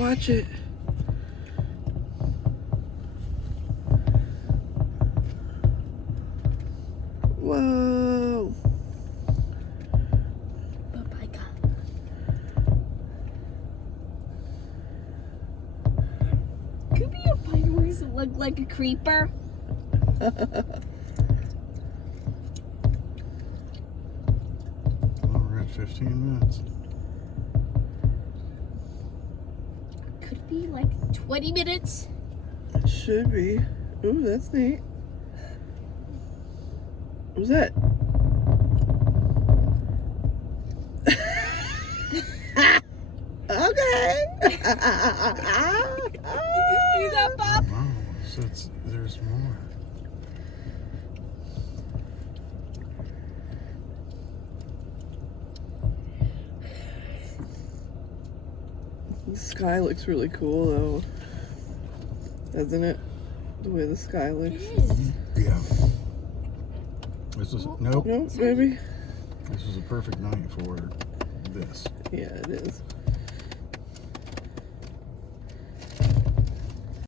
watch it. Whoa. Could be a fireworks that look like a creeper. Oh, we're at 15 minutes. Could be like 20 minutes. It should be. Ooh, that's neat. What was that? Okay. Did you see that, Bob? Wow, so there's more. The sky looks really cool, though. Doesn't it? The way the sky It looks. is. Yeah. This is nope. No, maybe. This is a perfect night for this. Yeah, it is.